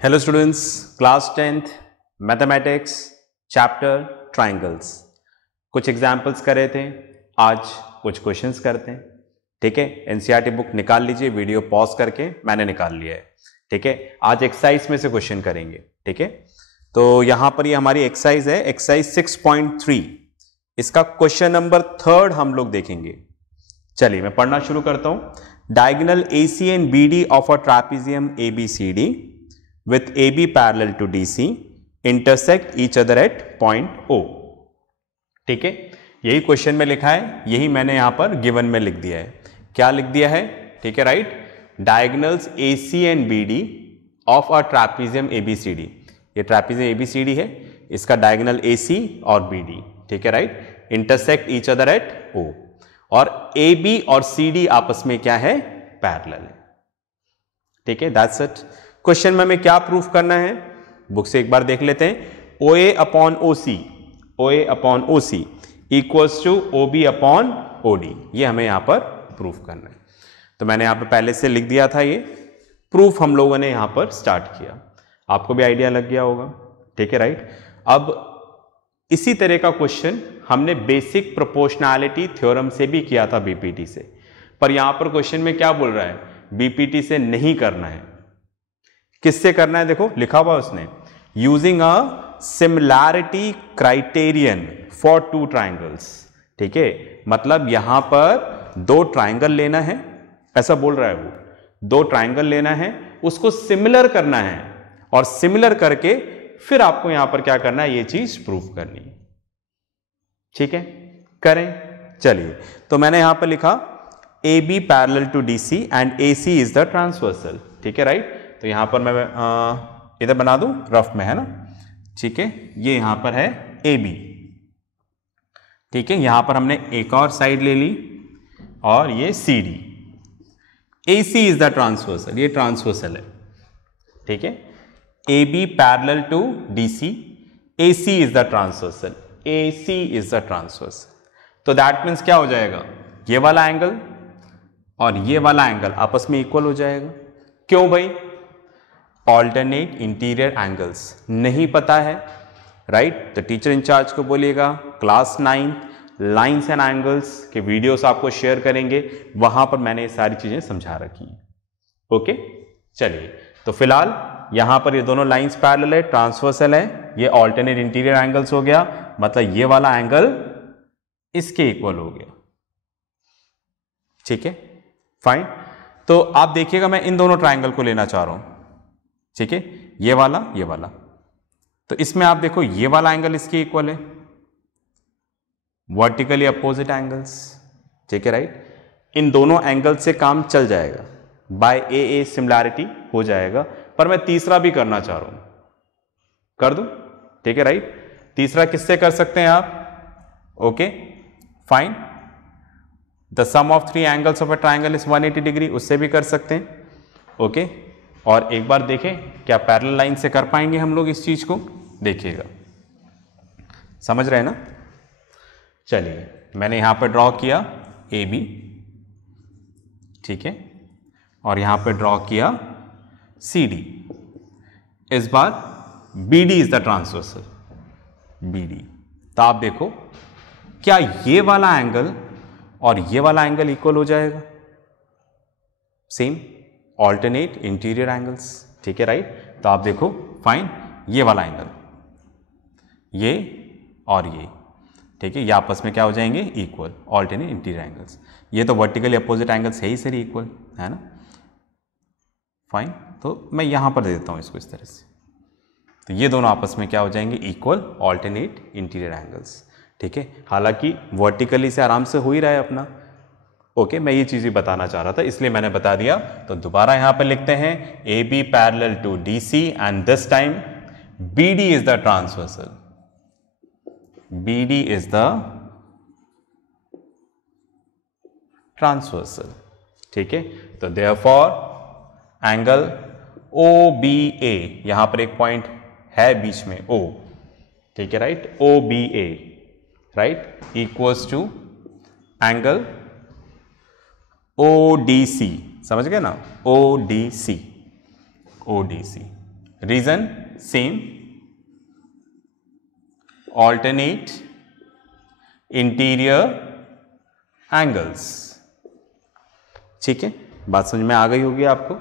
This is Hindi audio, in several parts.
Hello students, class 10th mathematics chapter triangles. कुछ एग्जाम्पल्स कर रहे थे, आज कुछ क्वेश्चंस करते हैं। ठीक है, एनसीईआरटी बुक निकाल लीजिए, वीडियो पॉज करके मैंने निकाल लिया है। ठीक है, आज एक्सरसाइज में से क्वेश्चन करेंगे। ठीक है, तो यहां पर ये हमारी एक्सरसाइज है, एक्सरसाइज 6.3। इसका क्वेश्चन नंबर 3 हम लोग देखेंगे। चलिए मैं पढ़ना शुरू करता हूं। Diagonal AC and BD of a trapezium ABCD with AB parallel to DC intersect each other at point O। ठीक है, यही क्वेश्चन में लिखा है, यही मैंने यहां पर गिवन में लिख दिया है। क्या लिख दिया है? ठीक है, right. Diagonals AC and BD of a trapezium ABCD। ये ट्रापेजियम ABCD है, इसका डायगोनल AC और BD, ठीक है, right, intersect each other at O। और AB और CD आपस में क्या है? पैरेलल है। ठीक है, दैट्स इट। क्वेश्चन में हमें क्या प्रूफ करना है, बुक से एक बार देख लेते हैं। OA upon OC equals to OB upon OD, ये हमें यहां पर प्रूफ करना है। तो मैंने यहां पर पहले से लिख दिया था, ये प्रूफ हम लोगों ने यहां पर स्टार्ट किया। आपको भी आइडिया लग गया होगा। ठीक है, राइट। अब इसी तरह का क्वेश्चन हमने बेसिक प्रोपोर्शनैलिटी थ्योरम से भी किया था, BPT से। पर यहां पर क्वेश्चन में क्या बोल रहा है? BPT से नहीं करना है। किससे करना है? देखो लिखा हुआ उसने, using a similarity criterion for two triangles. ठीक है, मतलब यहां पर दो ट्राइंगल लेना है, ऐसा बोल रहा है वो। दो ट्राइंगल लेना है, उसको सिमिलर करना है, और सिमिलर करके फिर आपको यहां पर क्या करना है? ये चीज प्रूफ करनी है। ठीक है, करें। चलिए, तो मैंने यहां पर लिखा AB parallel to DC and AC is the transversal. ठीक है, राइट। तो यहां पर मैं इधर बना दूं, रफ में है ना। ठीक है, ये यहां पर है AB। ठीक है, यहां पर हमने एक और साइड ले ली, और ये CD। AC is the transversal, ये ट्रांसवर्सल है। ठीक है, AB parallel to DC, AC is the transversal, AC is the transversal. तो दैट मीन्स क्या हो जाएगा? ये वाला एंगल और ये वाला एंगल आपस में इक्वल हो जाएगा। क्यों भाई? ऑल्टरनेट इंटीरियर एंगल्स नहीं पता है, राइट। तो टीचर इंचार्ज को बोलिएगा, क्लास 9 लाइंस एंड एंगल्स के वीडियोस आपको शेयर करेंगे, वहां पर मैंने ये सारी चीजें समझा रखी हैं। ओके, चलिए, तो फिलहाल यहां पर ये दोनों लाइंस पैरेलल है, ट्रांसवर्सल है, ये ऑल्टरनेट इंटीरियर एंगल्स हो गया, मतलब ये वाला एंगल इसके इक्वल हो गया। ठीक है, फाइन। तो आप देखिएगा, मैं इन दोनों ट्राइंगल को लेना चाह रहा हूं। ठीक है, ये वाला ये वाला। तो इसमें आप देखो, ये वाला एंगल इसके इक्वल है, वर्टिकली अपोजिट एंगल्स। ठीक है, राइट। इन दोनों एंगल से काम चल जाएगा, बाय AA सिमिलैरिटी हो जाएगा। पर मैं तीसरा भी करना चाह रहा हूं, कर दूं? ठीक है, राइट। तीसरा किससे कर सकते हैं आप? Okay, fine. The sum of 3 angles of a triangle is 180 degree, उससे भी कर सकते हैं। ओके, और एक बार देखें क्या पैरेलल लाइन से कर पाएंगे हम लोग इस चीज को? देखिएगा, समझ रहे हैं ना। चलिए, मैंने यहां पर ड्रॉ किया AB, ठीक है, और यहां पर ड्रॉ किया CD। इस बार BD is the transversal, BD। तो आप देखो, क्या ये वाला एंगल और ये वाला एंगल इक्वल हो जाएगा? Same alternate interior angles. ठीक है, राइट। तो आप देखो, फाइन, ये वाला एंगल, ये और ये, ठीक है, ये आपस में क्या हो जाएंगे? Equal, alternate interior angles. ये तो वर्टिकली अपोजिट एंगल्स है ही सर, इक्वल है ना। फाइन, तो मैं यहां पर दे देता हूं इसको इस तरह से। तो ये दोनों आपस में क्या हो जाएंगे? Equal, alternate interior angles. ठीक है, हालांकि वर्टिकली से आराम से हो ही रहा है अपना। ओके, मैं ये चीज ही बताना चाह रहा था, इसलिए मैंने बता दिया। तो दोबारा यहां पर लिखते हैं AB parallel to DC and this time BD is the transversal, BD is the transversal. ठीक है, तो देयरफॉर एंगल OBA, यहां पर एक पॉइंट है बीच में O, ठीक है, right, OBA, right, equals to angle ODC। समझ गए ना? ODC, reason same, alternate interior angles. ठीक है, बात समझ में आ गई होगी आपको।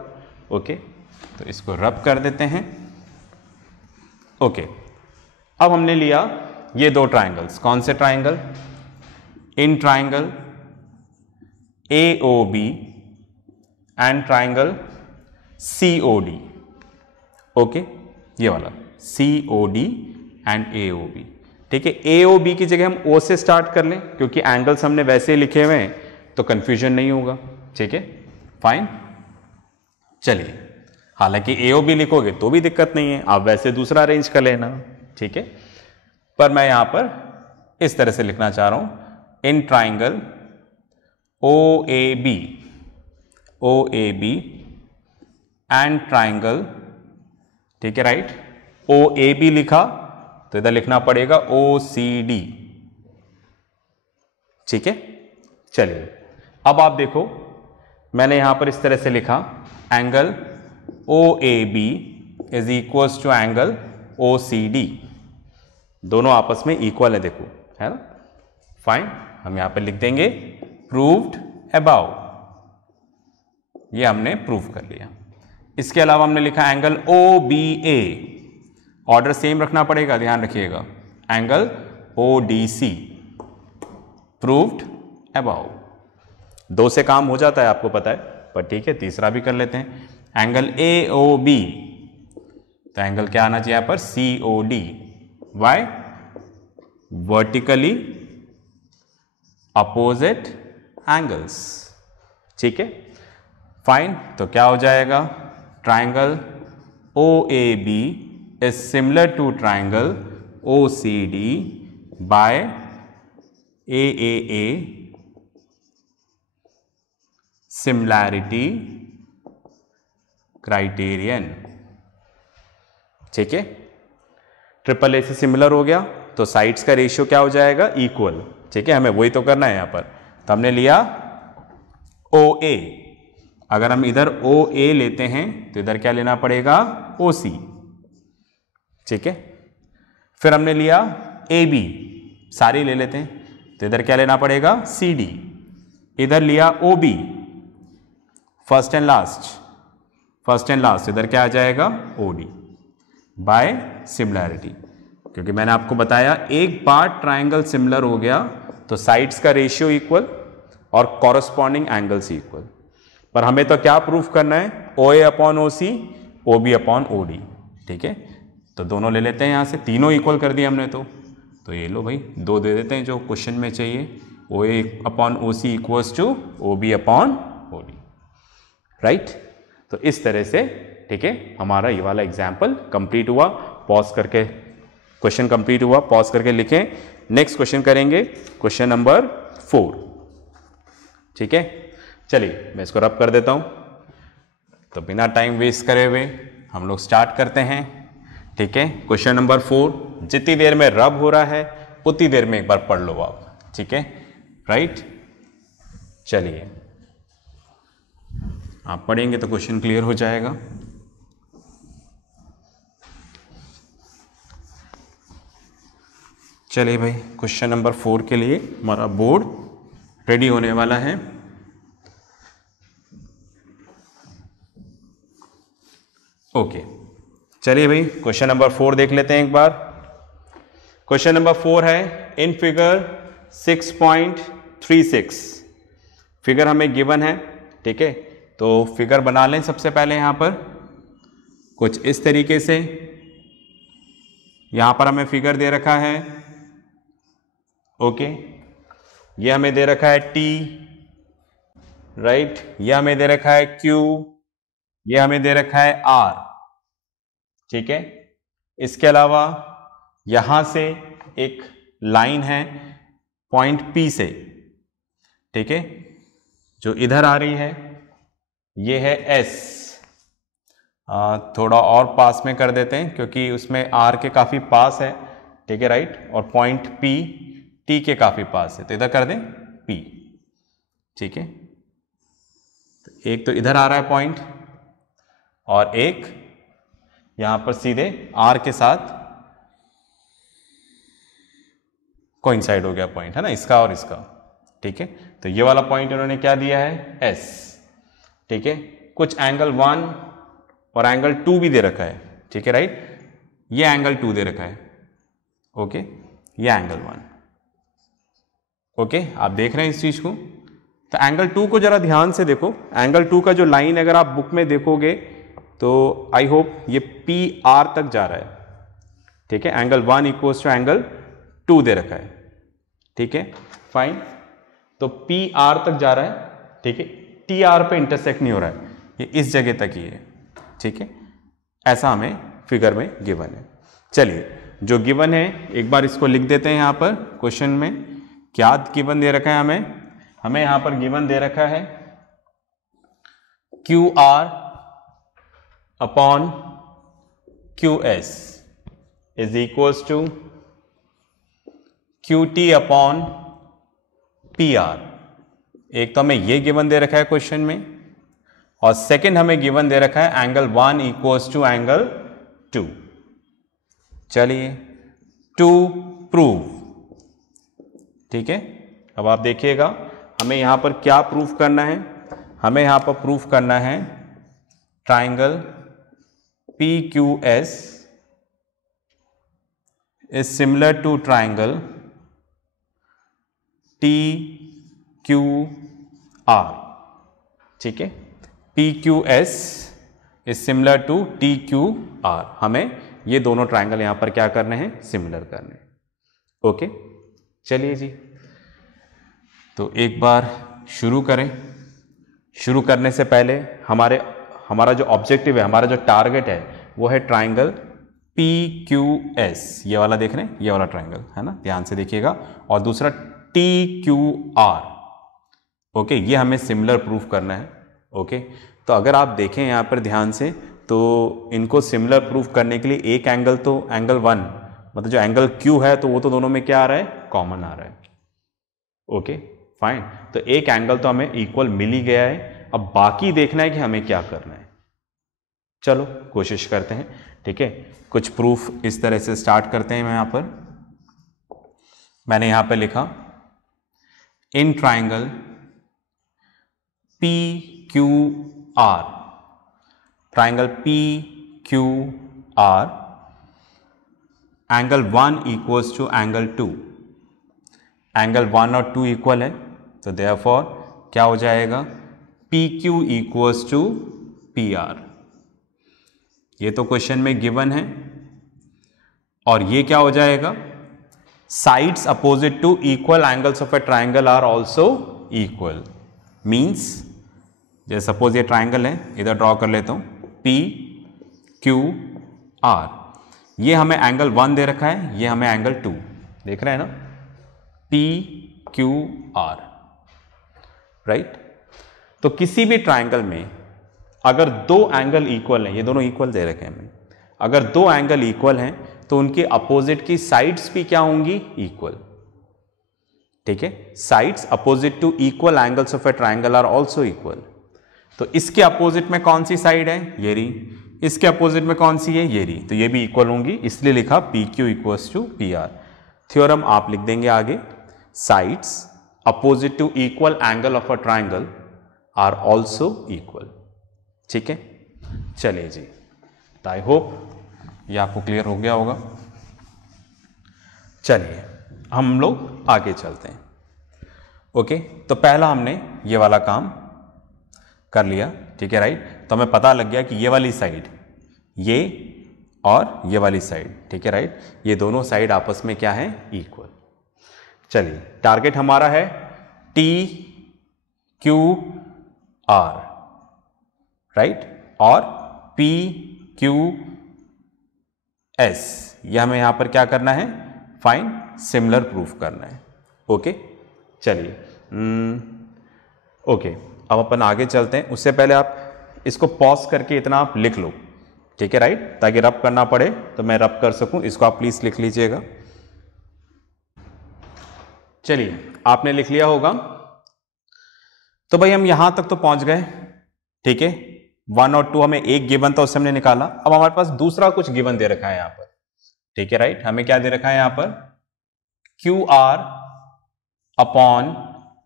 ओके, तो इसको रब कर देते हैं। ओके, अब हमने लिया ये दो ट्राइंगल्स। कौन से triangle? In triangle AOB and triangle COD। Okay, ये वाला COD एंड AOB। ठीक है, AOB की जगह हम O से स्टार्ट कर लें, क्योंकि एंगल्स हमने वैसे लिखे हुए हैं तो कंफ्यूजन नहीं होगा। ठीक है, फाइन। चलिए, हालांकि AOB लिखोगे तो भी दिक्कत नहीं है, आप वैसे दूसरा अरेंज कर लेना। ठीक है, पर मैं यहां पर इस तरह से लिखना चाह रहा हूं, in triangle OAB and triangle, ठीक है राइट, OAB लिखा तो इधर लिखना पड़ेगा OCD। ठीक है, चलिए अब आप देखो, मैंने यहां पर इस तरह से लिखा, angle OAB is equals to angle OCD, दोनों आपस में इक्वल है, देखो, है ना। फाइन, हम यहां पर लिख देंगे प्रूव्ड अबाउ, ये हमने प्रूव कर लिया। इसके अलावा हमने लिखा एंगल OBA, ऑर्डर सेम रखना पड़ेगा, ध्यान रखिएगा, एंगल ODC, प्रूव्ड अबाउ। दो से काम हो जाता है, आपको पता है, पर ठीक है, तीसरा भी कर लेते हैं, एंगल AOB, तो एंगल क्या आना चाहिए यहां पर? COD। Why? Vertically opposite angles. ठीक है, फाइन। तो क्या हो जाएगा? Triangle OAB is similar to triangle OCD by AAA similarity criterion. ठीक है, ट्रिपल ए से सिमिलर हो गया तो साइड्स का रेशियो क्या हो जाएगा? इक्वल। ठीक है, हमें वही तो करना है यहां पर, तो हमने लिया OA। अगर हम इधर OA लेते हैं तो इधर क्या लेना पड़ेगा? OC। ठीक है, फिर हमने लिया AB, सारी ले लेते हैं तो इधर क्या लेना पड़ेगा? CD। इधर लिया OB, फर्स्ट एंड लास्ट, इधर क्या आ जाएगा? OD by similarity. क्योंकि मैंने आपको बताया, एक बार ट्राइंगल सिमिलर हो गया तो साइड्स का रेशियो इक्वल और कॉरस्पॉन्डिंग एंगल्स इक्वल। पर हमें तो क्या प्रूफ करना है? OA upon OC, OB upon OD। ठीक है, तो दोनों ले लेते हैं यहां से, तीनों इक्वल कर दिए हमने तो ये लो भाई, दो दे देते हैं जो क्वेश्चन में चाहिए, OA upon OC equals to OB upon OD। Right, तो इस तरह से, ठीक है, हमारा ये वाला एग्जाम्पल कंप्लीट हुआ। पॉज करके क्वेश्चन कंप्लीट हुआ, पॉज करके लिखें। नेक्स्ट क्वेश्चन करेंगे, क्वेश्चन नंबर 4। ठीक है, चलिए मैं इसको रब कर देता हूं, तो बिना टाइम वेस्ट करे हुए हम लोग स्टार्ट करते हैं। ठीक है, क्वेश्चन नंबर 4, जितनी देर में रब हो रहा है उतनी देर में एक बार पढ़ लो आप। ठीक है, राइट, चलिए आप पढ़ेंगे तो क्वेश्चन क्लियर हो जाएगा। चलिए भाई, क्वेश्चन नंबर 4 के लिए हमारा बोर्ड रेडी होने वाला है। ओके, चलिए भाई क्वेश्चन नंबर 4 देख लेते हैं एक बार। क्वेश्चन नंबर 4 है, इन फिगर 6.36, फिगर हमें गिवन है। ठीक है, तो फिगर बना लें सबसे पहले यहां पर कुछ इस तरीके से। यहां पर हमें फिगर दे रखा है, ओके, ये हमें दे रखा है T, राइट, ये हमें दे रखा है Q, ये हमें दे रखा है R। ठीक है, इसके अलावा यहां से एक लाइन है पॉइंट P से, ठीक है, जो इधर आ रही है, ये है S। थोड़ा और पास में कर देते हैं क्योंकि उसमें R के काफी पास है। ठीक है, राइट, और पॉइंट P T के काफी पास है, तो इधर कर दें P। ठीक है, तो एक तो इधर आ रहा है पॉइंट और एक यहां पर सीधे आर के साथ कोइंसाइड हो गया पॉइंट, है ना, इसका और इसका। ठीक है, तो ये वाला पॉइंट उन्होंने क्या दिया है, एस। ठीक है, कुछ एंगल 1 और एंगल 2 भी दे रखा है। ठीक है, राइट, ये एंगल 2 दे रखा है। ओके, ये एंगल 1। ओके, आप देख रहे हैं इस चीज को। तो एंगल 2 को जरा ध्यान से देखो। एंगल 2 का जो लाइन अगर आप बुक में देखोगे तो आई होप ये पी आर तक जा रहा है। ठीक है, एंगल 1 इक्वल्स टू एंगल 2 दे रखा है। ठीक है, फाइन। तो पी आर तक जा रहा है। ठीक है, टी आर पे इंटरसेक्ट नहीं हो रहा है, ये इस जगह तक ही है। ठीक है, ऐसा हमें फिगर में गिवन है। चलिए, जो गिवन है एक बार इसको लिख देते हैं यहां पर क्वेश्चन में। क्या गिवन दे रखा है हमें यहां पर गिवन दे रखा है Q R upon Q S is equals to Q T upon P R. एक तो हमें ये गिवन दे रखा है क्वेश्चन में, और सेकंड हमें गिवन दे रखा है एंगल 1 इक्वल्स टू एंगल 2। चलिए, टू प्रूव। ठीक है, अब आप देखिएगा हमें यहां पर क्या प्रूफ करना है। हमें यहां पर प्रूफ करना है triangle P Q S is similar to triangle T Q R. ठीक है, P Q S is similar to T Q R. हमें ये दोनों ट्राइंगल यहां पर क्या करने हैं, सिमिलर करने हैं। ओके, चलिए जी, तो एक बार शुरू करें। शुरू करने से पहले हमारा जो ऑब्जेक्टिव है, हमारा जो टारगेट है वो है ट्राइंगल पी क्यू एस। ये वाला देख रहे हैं, ये वाला ट्राइंगल है ना, ध्यान से देखिएगा। और दूसरा टी क्यू आर। ओके, ये हमें सिमिलर प्रूफ करना है। ओके, तो अगर आप देखें यहाँ पर ध्यान से, तो इनको सिमिलर प्रूफ करने के लिए एक एंगल तो एंगल 1 मतलब जो एंगल क्यू है, तो वो तो दोनों में क्या आ रहा है, कॉमन आ रहा है। Okay, fine. तो एक एंगल तो हमें इक्वल मिल ही गया है। अब बाकी देखना है कि हमें क्या करना है। चलो कोशिश करते हैं। ठीक है, कुछ प्रूफ इस तरह से स्टार्ट करते हैं। यहां पर मैंने यहां पर लिखा in triangle P Q R, triangle P Q R, angle 1 equals to angle 2। Angle 1 और 2 इक्वल है, तो देयरफॉर क्या हो जाएगा, P Q equals to P R. ये तो क्वेश्चन में गिवन है। और ये क्या हो जाएगा, sides opposite to equal angles of a triangle are also equal. Means जैसे सपोज ये ट्राइंगल है, इधर ड्रॉ कर लेता हूं, पी क्यू आर। ये हमें एंगल 1 दे रखा है, ये हमें एंगल 2 देख रहे हैं ना, पी क्यू आर, राइट। तो किसी भी ट्राइंगल में अगर दो एंगल इक्वल हैं, ये दोनों इक्वल दे रखे हैं हमें, अगर दो एंगल इक्वल हैं तो उनके अपोजिट की साइड्स भी क्या होंगी, इक्वल। ठीक है, sides opposite to equal angles of a triangle are also equal. तो इसके अपोजिट में कौन सी साइड है, ये रही। इसके अपोजिट में कौन सी है, ये रही। तो ये भी इक्वल होंगी, इसलिए लिखा P Q equals to P R. Theorem आप लिख देंगे आगे, sides opposite to equal angle of a triangle are also equal. ठीक है, चलिए जी, तो आई होप ये आपको क्लियर हो गया होगा। चलिए हम लोग आगे चलते हैं। ओके, तो पहला हमने ये वाला काम कर लिया। ठीक है, राइट। तो हमें पता लग गया कि ये वाली साइड, ये और ये वाली साइड, ठीक है, राइट, ये दोनों साइड आपस में क्या है, इक्वल। चलिए, टारगेट हमारा है टी क्यू आर, राइट, और पी क्यू एस। ये हमें यहां पर क्या करना है, फाइंड सिमिलर प्रूफ करना है। ओके, चलिए, ओके, अब अपन आगे चलते हैं। उससे पहले आप इसको पॉज करके इतना आप लिख लो, ठीक है, राइट, ताकि रब करना पड़े तो मैं रब कर सकूं। इसको आप प्लीज लिख लीजिएगा। चलिए, आपने लिख लिया होगा। तो भाई हम यहां तक तो पहुंच गए, ठीक है। 1 और 2 हमें एक गिवन था, उससे हमने निकाला। अब हमारे पास दूसरा कुछ गिवन दे रखा है यहां पर, ठीक है राइट। हमें क्या दे रखा है यहां पर, Q R upon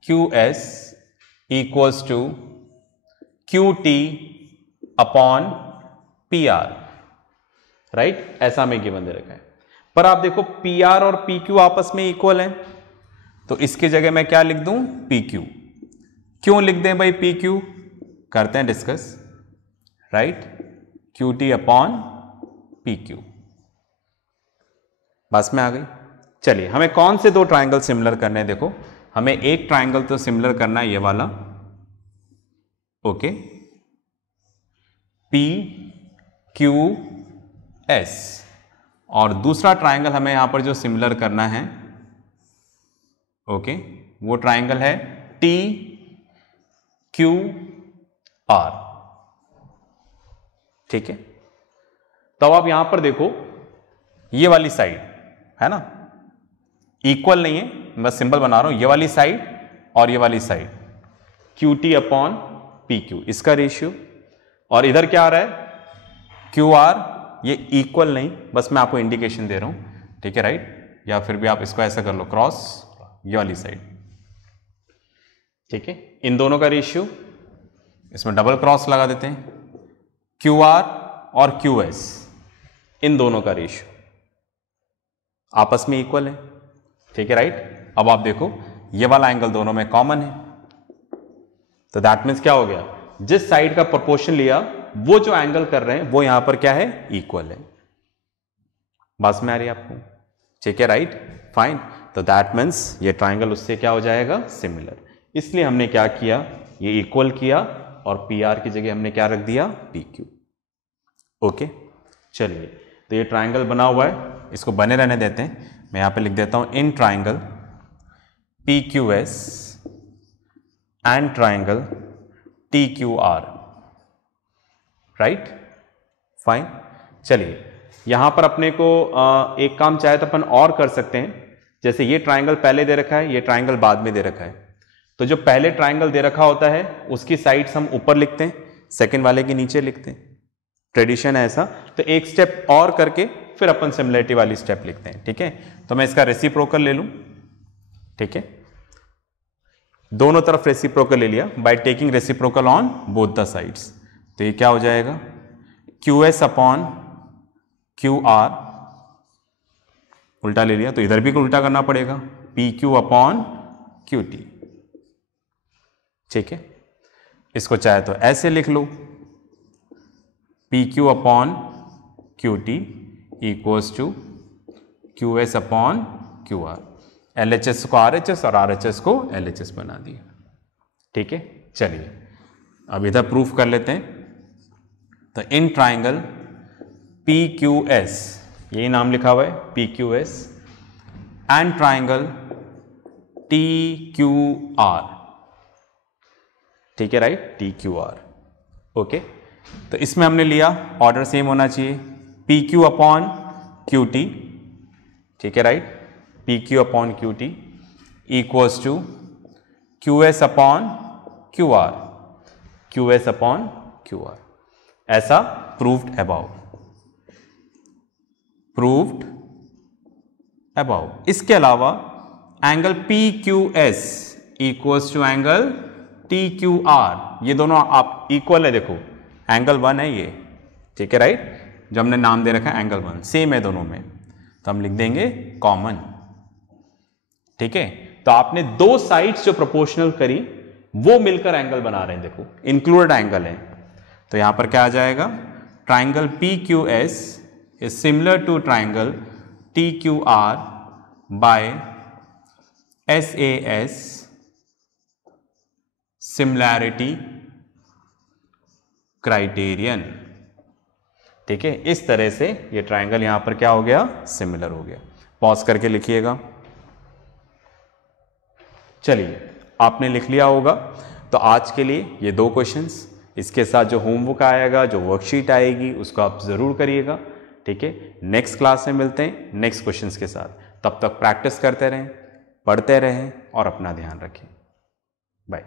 Q S equals to Q T upon P R, right. ऐसा हमें गिवन दे रखा है। पर आप देखो पी आर और पी क्यू आपस में इक्वल है, तो इसकी जगह मैं क्या लिख दूं, पी क्यू। क्यों लिख दें भाई पी क्यू, करते हैं discuss, right. Q T upon P Q, बस में आ गई। चलिए हमें कौन से दो ट्राइंगल सिमिलर करने हैं, देखो हमें एक ट्राइंगल तो सिमिलर करना है, ये वाला, ओके, पी क्यू एस, और दूसरा ट्राइंगल हमें यहां पर जो सिमिलर करना है, ओके, वो ट्राइंगल है टी क्यू आर, ठीक है। तो अब आप यहां पर देखो, ये वाली साइड है ना, इक्वल नहीं है, मैं सिंबल बना रहा हूं, ये वाली साइड और ये वाली side Q T upon P Q, इसका रेशियो, और इधर क्या आ रहा है क्यू आर, ये इक्वल नहीं, बस मैं आपको इंडिकेशन दे रहा हूं, ठीक है राइट। या फिर भी आप इसको ऐसा कर लो, क्रॉस ये वाली साइड, ठीक है। इन दोनों का रेशियो, इसमें डबल क्रॉस लगा देते हैं, क्यू आर और क्यू एस, इन दोनों का रेशियो आपस में इक्वल है, ठीक है राइट। अब आप देखो ये वाला एंगल दोनों में कॉमन है, तो दैट मीन्स क्या हो गया, जिस साइड का प्रोपोर्शन लिया वो जो एंगल कर रहे हैं वो यहां पर क्या है, इक्वल है। बस में आ रही है आपको, ठीक है राइट, फाइन। तो दैट मीन्स ये ट्राइंगल उससे क्या हो जाएगा, सिमिलर। इसलिए हमने क्या किया, ये इक्वल किया और पी आर की जगह हमने क्या रख दिया, पी क्यू, ओके। चलिए तो ये ट्राइंगल बना हुआ है, इसको बने रहने देते हैं। मैं यहां पे लिख देता हूं इन triangle P Q S and triangle T Q are, right, fine. चलिए यहां पर अपने को एक काम चाहे तो अपन और कर सकते हैं, जैसे ये ट्राइंगल पहले दे रखा है, ये ट्राइंगल बाद में दे रखा है, तो जो पहले ट्राइंगल दे रखा होता है उसकी साइड्स हम ऊपर लिखते हैं, सेकंड वाले के नीचे लिखते हैं, ट्रेडिशन है ऐसा। तो एक स्टेप और करके फिर अपन सिमिलरिटी वाली स्टेप लिखते हैं, ठीक है। तो मैं इसका रेसिप्रोकल ले लूं, ठीक है, दोनों तरफ रेसिप्रोकल ले लिया by taking reciprocal on both the sides. तो ये क्या हो जाएगा, Q S upon Q R, उल्टा ले लिया तो इधर भी उल्टा करना पड़ेगा, P Q upon Q T, ठीक है। इसको चाहे तो ऐसे लिख लो, P Q upon Q T equals to Q S upon Q R, L H S को आर एच एस और आर एच एस को एल एच एस बना दिया, ठीक है। चलिए अब इधर प्रूफ कर लेते हैं। तो इन ट्राइंगल पी क्यू एस, यही नाम लिखा हुआ है P Q S, and triangle T Q R, ठीक है right, T Q R, okay. तो इसमें हमने लिया ऑर्डर सेम होना चाहिए, P Q upon Q T, ठीक है right, P Q upon Q T equals to Q S upon Q R, Q S upon Q R, ऐसा प्रूव्ड अबाउ, प्रूव्ड अबाउ। इसके अलावा angle P Q S equals to angle T Q R, ये दोनों आप इक्वल है, देखो एंगल 1 है ये, ठीक है राइट, जो हमने नाम दे रखा है एंगल 1, सेम है दोनों में, तो हम लिख देंगे कॉमन, ठीक है। तो आपने दो साइड्स जो प्रोपोर्शनल करी वो मिलकर एंगल बना रहे हैं, देखो इंक्लूडेड एंगल है। तो यहां पर क्या आ जाएगा, triangle P Q S is similar to triangle T Q R by S A S similarity criterion, ठीक है। इस तरह से ये ट्राइंगल यहां पर क्या हो गया, सिमिलर हो गया। पॉज करके लिखिएगा। चलिए आपने लिख लिया होगा। तो आज के लिए ये 2 क्वेश्चंस, इसके साथ जो होमवर्क आएगा, जो वर्कशीट आएगी, उसको आप ज़रूर करिएगा, ठीक है। नेक्स्ट क्लास में मिलते हैं नेक्स्ट क्वेश्चंस के साथ। तब तक प्रैक्टिस करते रहें, पढ़ते रहें और अपना ध्यान रखें। बाय।